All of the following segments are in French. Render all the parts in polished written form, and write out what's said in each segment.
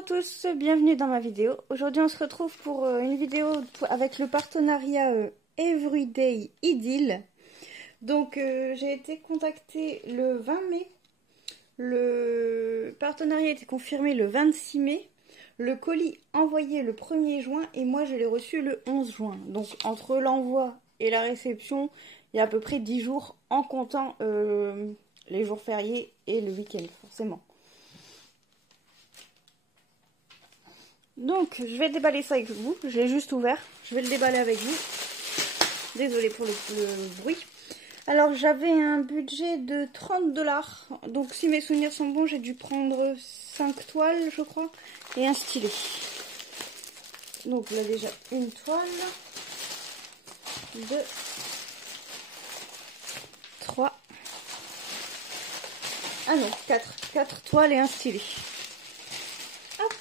à tous, bienvenue dans ma vidéo. Aujourd'hui on se retrouve pour une vidéo avec le partenariat Everyday Idyll. Donc j'ai été contactée le 20 mai. Le partenariat a été confirmé le 26 mai. Le colis envoyé le 1er juin et moi je l'ai reçu le 11 juin. Donc entre l'envoi et la réception, il y a à peu près 10 jours en comptant les jours fériés et le week-end forcément. Donc je vais déballer ça avec vous, je l'ai juste ouvert, je vais le déballer avec vous. Désolée pour le bruit. Alors j'avais un budget de 30 $, donc si mes souvenirs sont bons, j'ai dû prendre 5 toiles je crois, et un stylet. Donc là déjà une toile, 2, 3, ah non, 4 toiles et un stylet. Hop.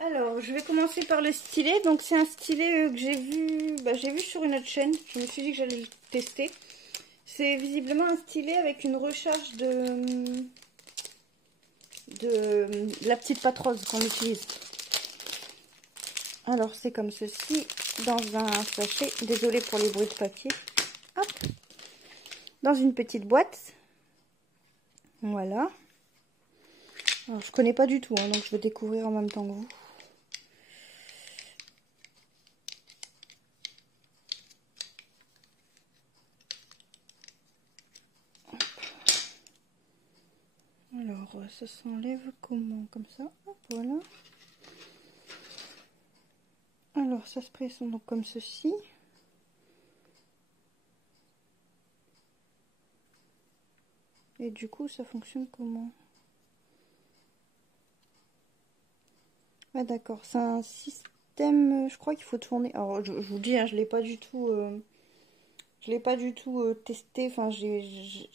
Alors, je vais commencer par le stylet. Donc, c'est un stylet que j'ai vu sur une autre chaîne. Je me suis dit que j'allais le tester. C'est visiblement un stylet avec une recharge de la petite pâte rose qu'on utilise. Alors, c'est comme ceci, dans un sachet. Désolée pour les bruits de papier. Hop. Dans une petite boîte. Voilà. Alors, je connais pas du tout, hein, donc je vais découvrir en même temps que vous. Alors, ça s'enlève comment? Comme ça, hop, voilà. Alors, ça se presse donc comme ceci. Et du coup, ça fonctionne comment? Ah d'accord, c'est un système, je crois qu'il faut tourner. Alors, je vous dis, hein, je l'ai pas du tout, testé. Enfin, j'ai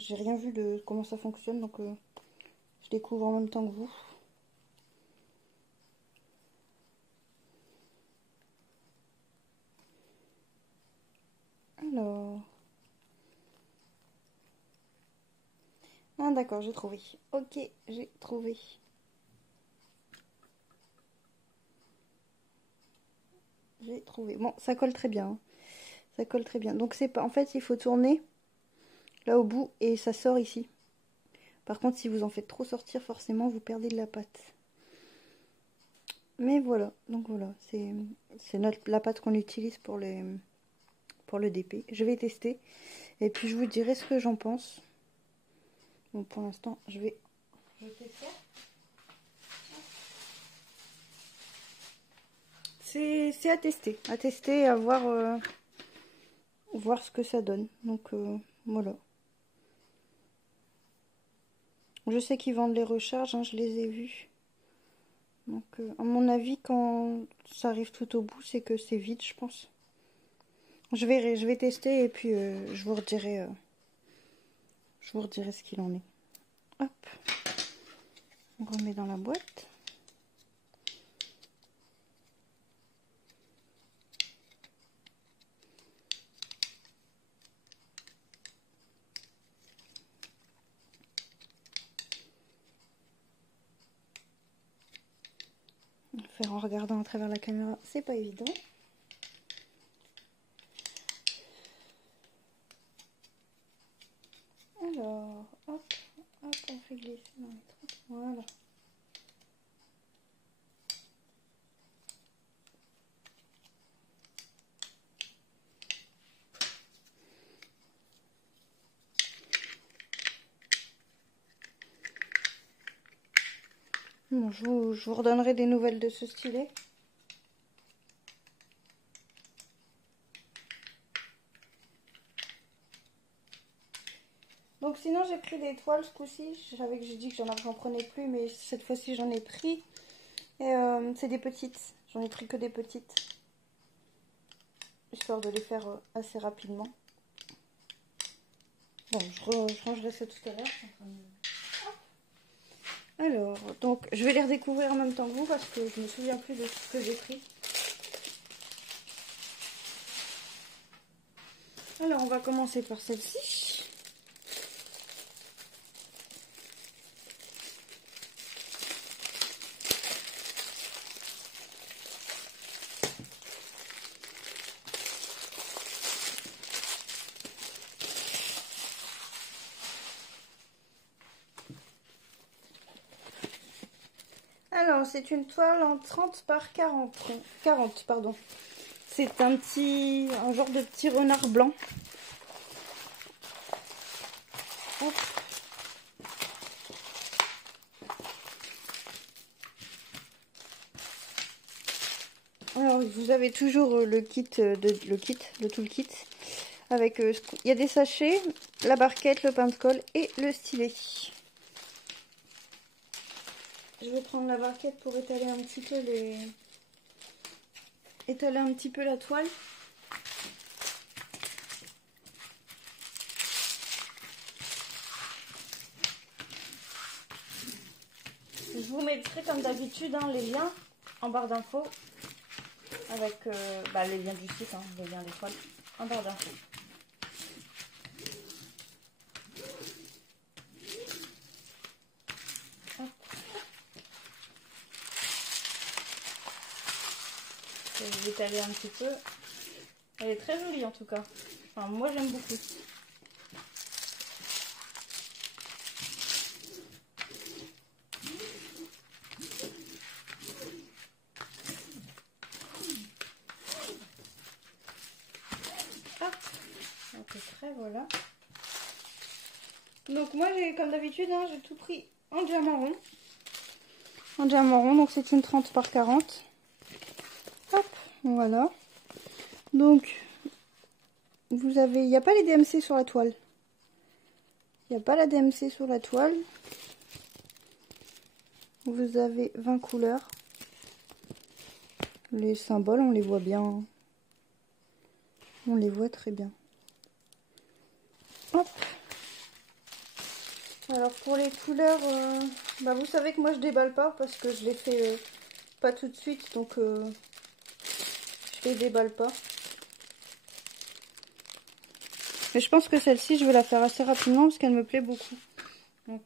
rien vu de comment ça fonctionne, donc je découvre en même temps que vous. Alors, ah d'accord, j'ai trouvé. Ok, j'ai trouvé. J'ai trouvé. Bon, ça colle très bien. Hein. Ça colle très bien. Donc c'est pas. En fait, il faut tourner là au bout et ça sort ici. Par contre, si vous en faites trop sortir, forcément, vous perdez de la pâte. Mais voilà. Donc voilà, c'est la pâte qu'on utilise pour le DP. Je vais tester et puis je vous dirai ce que j'en pense. Bon, pour l'instant, je vais jeter ça. C'est à tester, à voir, voir ce que ça donne. Donc voilà. Je sais qu'ils vendent les recharges, hein, je les ai vus. Donc à mon avis, quand ça arrive tout au bout, c'est que c'est vide, je pense. Je vais tester et puis je vous redirai ce qu'il en est. Hop, on remet dans la boîte. Faire en regardant à travers la caméra, c'est pas évident. Alors, hop, on fait glisser dans les trucs. Voilà. Bon, je vous redonnerai des nouvelles de ce stylet. Donc sinon j'ai pris des toiles ce coup-ci. Je savais que j'ai dit que j'en prenais plus, mais cette fois-ci j'en ai pris. Et c'est des petites. J'en ai pris que des petites. Histoire de les faire assez rapidement. Bon, je rangerai ça tout à l'heure. Alors, donc je vais les redécouvrir en même temps que vous parce que je me souviens plus de ce que j'ai pris. Alors on va commencer par celle-ci. Alors, c'est une toile en 30 par 40. 40, pardon. C'est un genre de petit renard blanc. Hop. Alors, vous avez toujours le toolkit avec il y a des sachets, la barquette, le pain de colle et le stylet. Je vais prendre la barquette pour étaler un petit peu la toile. Je vous mettrai comme d'habitude les liens en barre d'infos avec les liens du site, les liens des toiles en barre d'infos. Je vais l'étaler un petit peu. Elle est très jolie en tout cas. Enfin, moi j'aime beaucoup. À peu près, voilà. Donc moi j'ai comme d'habitude j'ai tout pris en diamant rond. En diamant rond, donc c'est une 30 par 40. Hop, voilà. Donc vous avez, il n'y a pas les DMC sur la toile. Il n'y a pas la DMC sur la toile. Vous avez 20 couleurs. Les symboles, on les voit bien. On les voit très bien. Hop. Alors pour les couleurs, vous savez que moi je déballe pas parce que je les fais pas tout de suite, donc je les déballe pas. Mais je pense que celle-ci je vais la faire assez rapidement parce qu'elle me plaît beaucoup. Donc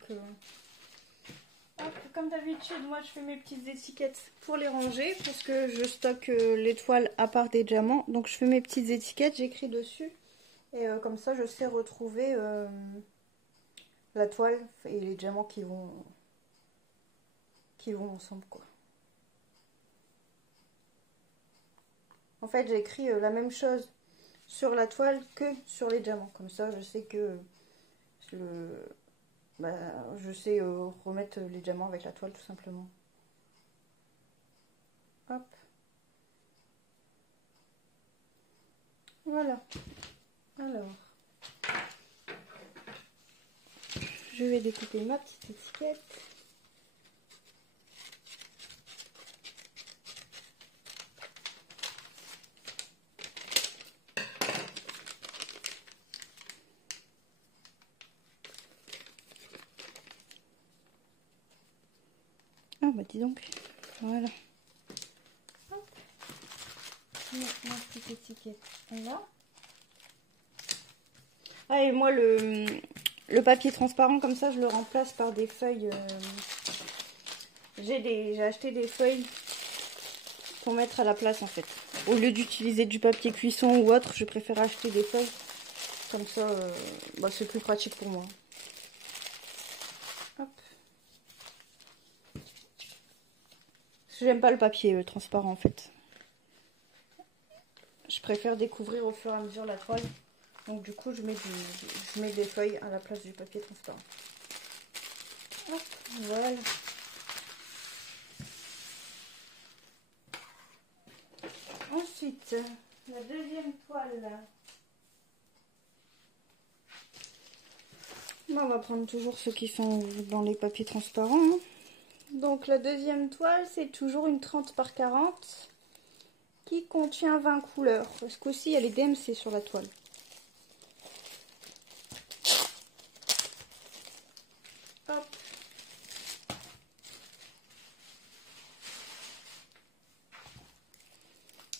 hop, comme d'habitude, moi je fais mes petites étiquettes pour les ranger parce que je stocke les toiles à part des diamants. Donc je fais mes petites étiquettes, j'écris dessus et comme ça je sais retrouver la toile et les diamants qui vont ensemble quoi. En fait j'ai écrit la même chose sur la toile que sur les diamants, comme ça je sais que je sais remettre les diamants avec la toile tout simplement. Hop, voilà. Alors je vais découper ma petite étiquette. Ah bah dis donc, voilà. Hop. Ma petite étiquette là. Ah et moi le papier transparent comme ça je le remplace par des feuilles. J'ai acheté des feuilles pour mettre à la place en fait. Au lieu d'utiliser du papier cuisson ou autre, je préfère acheter des feuilles. Comme ça, c'est plus pratique pour moi. Hop. J'aime pas le papier transparent en fait. Je préfère découvrir au fur et à mesure la toile. Donc du coup, je mets des feuilles à la place du papier transparent. Hop, voilà. Ensuite, la deuxième toile. On va prendre toujours ceux qui sont dans les papiers transparents. Donc la deuxième toile, c'est toujours une 30 par 40 qui contient 20 couleurs. Parce qu'aussi, il y a les DMC sur la toile. Hop.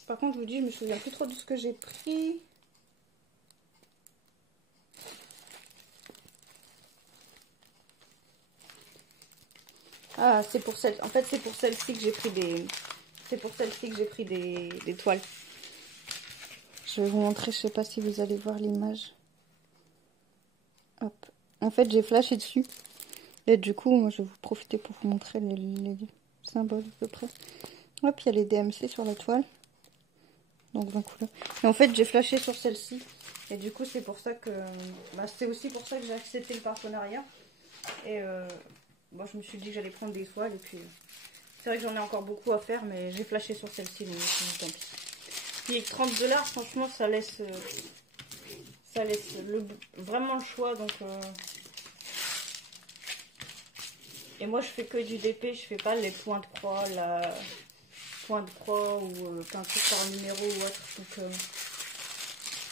Par contre, je vous dis, je me souviens plus trop de ce que j'ai pris. Ah, c'est pour celle. En fait, c'est pour celle-ci que j'ai pris des. C'est pour celle-ci que j'ai pris des toiles. Je vais vous montrer. Je sais pas si vous allez voir l'image. En fait, j'ai flashé dessus. Et du coup, moi, je vais vous profiter pour vous montrer symbole à peu près. Hop, il y a les DMC sur la toile. Donc 20 couleurs. Et en fait, j'ai flashé sur celle-ci. Et du coup, c'est pour ça que... Bah, c'est aussi pour ça que j'ai accepté le partenariat. Et moi, je me suis dit que j'allais prendre des toiles. Et puis, c'est vrai que j'en ai encore beaucoup à faire, mais j'ai flashé sur celle-ci. Donc, tant pis. Puis 30$, franchement, ça laisse vraiment le choix. Donc, et moi, je fais que du DP. Je fais pas les points de croix, point de croix ou peinture par numéro ou autre. Donc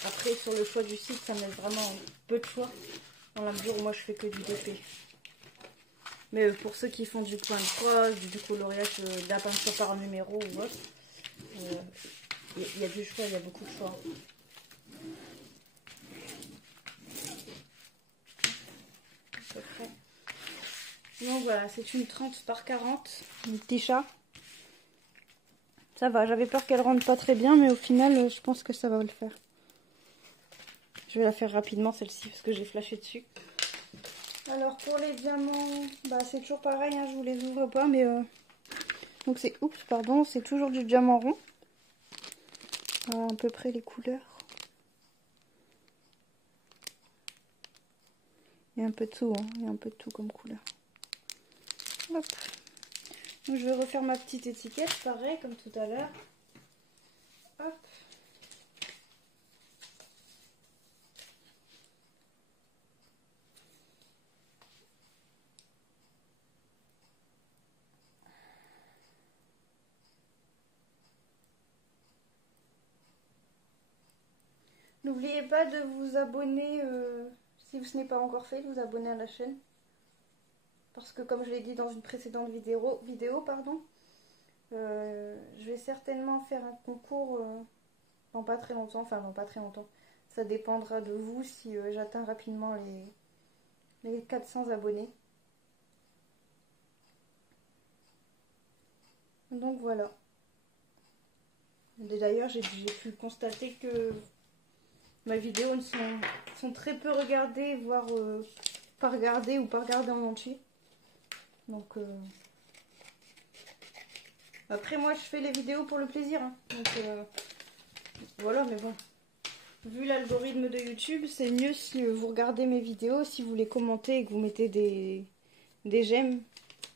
après sur le choix du site ça me laisse vraiment peu de choix dans la mesure où moi je fais que du DP. Mais pour ceux qui font du point de croix, du coloriage, de la peinture par numéro ou autre, il y a du choix, il y a beaucoup de choix. À peu près. Donc voilà, c'est une 30 par 40, un petit chat. Ça va, j'avais peur qu'elle rentre pas très bien, mais au final, je pense que ça va le faire. Je vais la faire rapidement, celle-ci, parce que j'ai flashé dessus. Alors, pour les diamants, bah, c'est toujours pareil, hein, je vous les ouvre pas, mais... Donc c'est, oups, pardon, c'est toujours du diamant rond. Voilà, à peu près les couleurs. Il y a un peu de tout, hein, il y a un peu de tout comme couleur. Hop. Donc, je vais refaire ma petite étiquette, pareil, comme tout à l'heure. Hop. N'oubliez pas de vous abonner, si ce n'est pas encore fait, de vous abonner à la chaîne. Parce que comme je l'ai dit dans une précédente vidéo, je vais certainement faire un concours dans pas très longtemps. Enfin, dans pas très longtemps. Ça dépendra de vous si j'atteins rapidement les 400 abonnés. Donc voilà. D'ailleurs, j'ai pu constater que mes vidéos sont très peu regardées, voire pas regardées ou pas regardées en entier. Donc après moi je fais les vidéos pour le plaisir, hein. Donc voilà, mais bon, vu l'algorithme de YouTube, c'est mieux si vous regardez mes vidéos, si vous les commentez et que vous mettez des j'aime,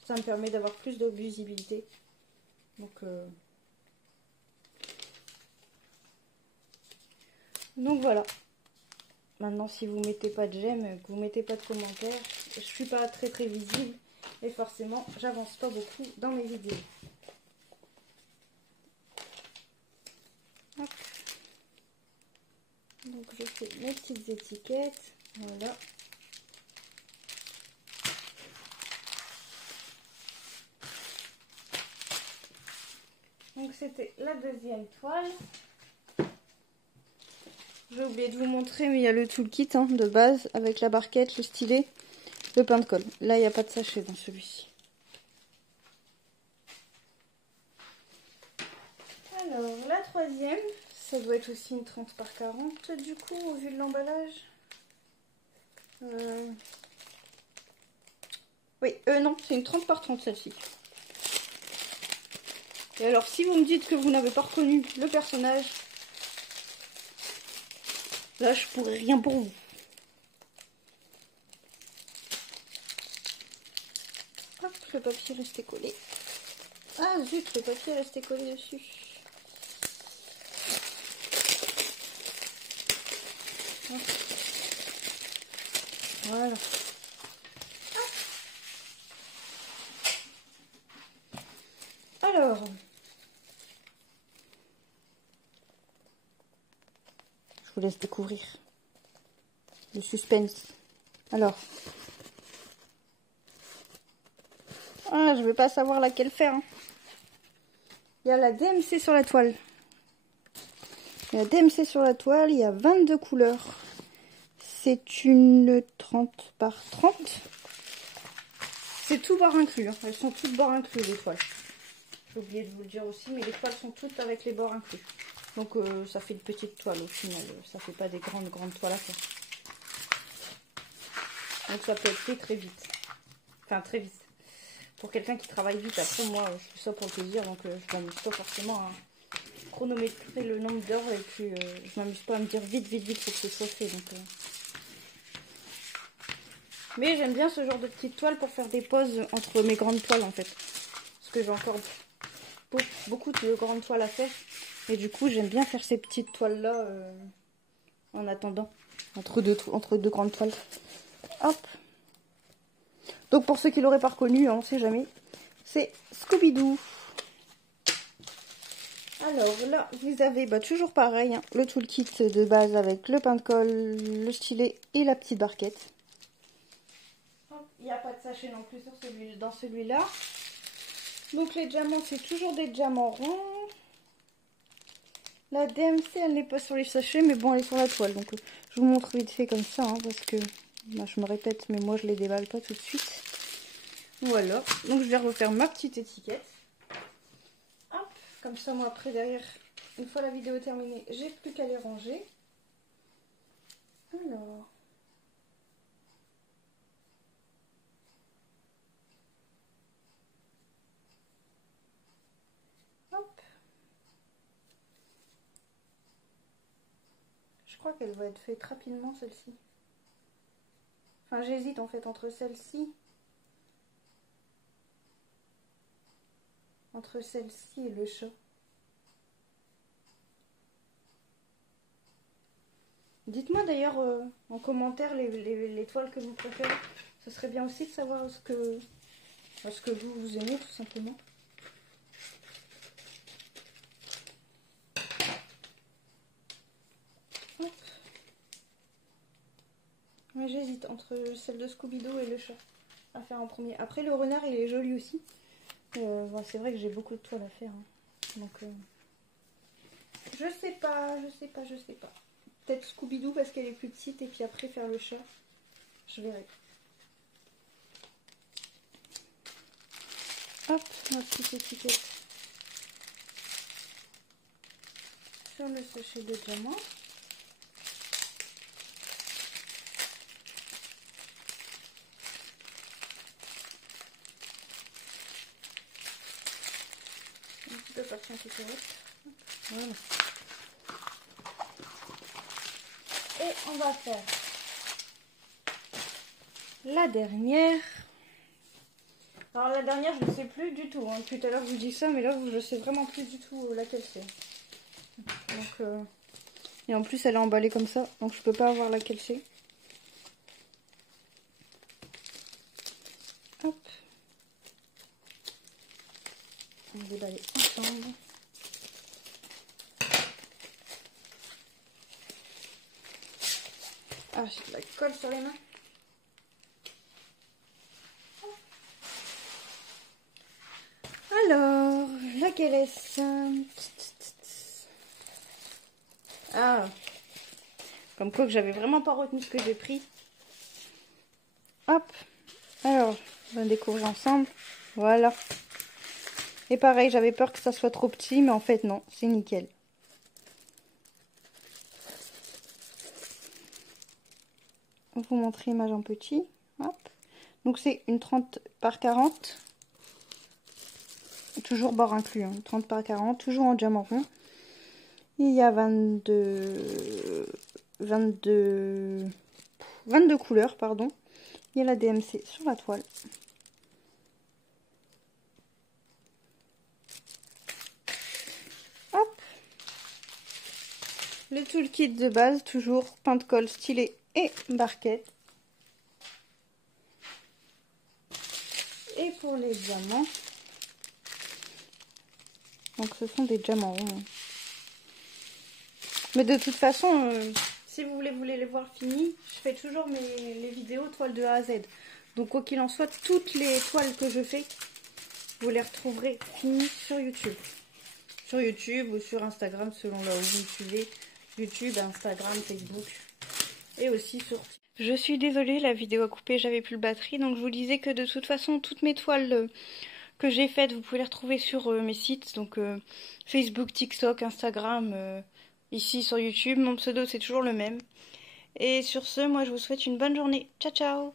ça me permet d'avoir plus de visibilité. Donc voilà. Maintenant, si vous mettez pas de j'aime, que vous mettez pas de commentaires, je suis pas très visible et forcément j'avance pas beaucoup dans mes vidéos. Hop. Donc je fais mes petites étiquettes, voilà. Donc c'était la deuxième toile. J'ai oublié de vous montrer, mais il y a le toolkit hein, de base avec la barquette, le stylet, le pain de colle. Là, il n'y a pas de sachet dans celui-ci. Alors, la troisième, ça doit être aussi une 30 par 40 du coup, au vu de l'emballage. Oui, non, c'est une 30 par 30 celle-ci. Et alors, si vous me dites que vous n'avez pas reconnu le personnage, là, je pourrais rien pour vous. Hop, le papier restait collé. Ah zut, le papier restait collé dessus. Hop. Voilà. Alors, je vous laisse découvrir le suspense. Alors, je vais pas savoir laquelle faire. Hein. Il y a la DMC sur la toile. Il y a la DMC sur la toile, il y a 22 couleurs. C'est une 30 par 30. C'est tout bord inclus. Hein. Elles sont toutes bords inclus, les toiles. J'ai oublié de vous le dire aussi, mais les toiles sont toutes avec les bords inclus. Donc ça fait une petite toile au final. Ça fait pas des grandes toiles à faire. Donc ça peut être fait très vite. Enfin très vite. pour quelqu'un qui travaille vite. Après, moi, je fais ça pour le plaisir, donc je m'amuse pas forcément à chronométrer le nombre d'heures, et puis je m'amuse pas à me dire vite, vite, vite, faut que ce soit fait. Donc, mais j'aime bien ce genre de petite toile pour faire des pauses entre mes grandes toiles, en fait. Parce que j'ai encore beaucoup de grandes toiles à faire. Et du coup, j'aime bien faire ces petites toiles-là en attendant, entre deux grandes toiles. Hop. Donc pour ceux qui l'auraient pas reconnu, on sait jamais, c'est Scooby-Doo. Alors là, vous avez toujours pareil, hein, le toolkit de base avec le pain de colle, le stylet et la petite barquette. Il n'y a pas de sachet non plus dans celui-là. Donc les diamants, c'est toujours des diamants ronds. La DMC, elle n'est pas sur les sachets, mais bon, elle est sur la toile. Donc je vous montre vite fait comme ça, hein, parce que je me répète, mais moi je les déballe pas tout de suite. Voilà, donc je vais refaire ma petite étiquette. Hop, comme ça, moi après, derrière, une fois la vidéo terminée, j'ai plus qu'à les ranger. Alors... hop. Je crois qu'elle va être faite rapidement, celle-ci. Enfin, j'hésite en fait entre celle-ci... et le chat. Dites-moi d'ailleurs en commentaire les toiles que vous préférez. Ce serait bien aussi de savoir ce que vous aimez, tout simplement. Hop. Mais j'hésite entre celle de Scooby-Doo et le chat à faire en premier. Après, le renard, il est joli aussi. Bon, c'est vrai que j'ai beaucoup de toiles à faire. Hein. Donc, je sais pas. Peut-être Scooby-Doo parce qu'elle est plus petite, et puis après faire le chat. Je verrai. Hop, ma petite étiquette sur le sachet de diamant. Un petit peu parti en cigarette. Voilà. Et on va faire la dernière. Alors la dernière, je ne sais plus du tout. Hein. Tout à l'heure, je vous dis ça, mais là, je ne sais vraiment plus du tout laquelle c'est. Donc, et en plus, elle est emballée comme ça, donc je peux pas avoir laquelle c'est. Hop. On va déballer ensemble. Ah, j'ai de la colle sur les mains. Alors, laquelle est-ce? Ah, comme quoi que j'avais vraiment pas retenu ce que j'ai pris. Hop, alors, on va découvrir ensemble. Voilà. Et pareil, j'avais peur que ça soit trop petit, mais en fait non, c'est nickel. On va vous montrer l'image en petit. Hop. Donc c'est une 30 par 40. Toujours bord inclus, hein. 30 par 40, toujours en diamant rond. Il y a 22 couleurs, pardon. Il y a la DMC sur la toile. Hop. Le toolkit de base, toujours pain de colle, stylet et barquette. Et pour les diamants, donc ce sont des diamants ronds. Mais de toute façon, si vous voulez les voir finis, je fais toujours les vidéos toiles de A à Z. Donc quoi qu'il en soit, toutes les toiles que je fais, vous les retrouverez finies sur YouTube. Sur YouTube ou sur Instagram, selon là où vous me suivez. YouTube, Instagram, Facebook. Et aussi sur... Je suis désolée, la vidéo a coupé, j'avais plus de batterie. Donc je vous disais que de toute façon, toutes mes toiles que j'ai faites, vous pouvez les retrouver sur mes sites. Donc Facebook, TikTok, Instagram... ici sur YouTube, mon pseudo c'est toujours le même. Et sur ce, moi je vous souhaite une bonne journée. Ciao ciao!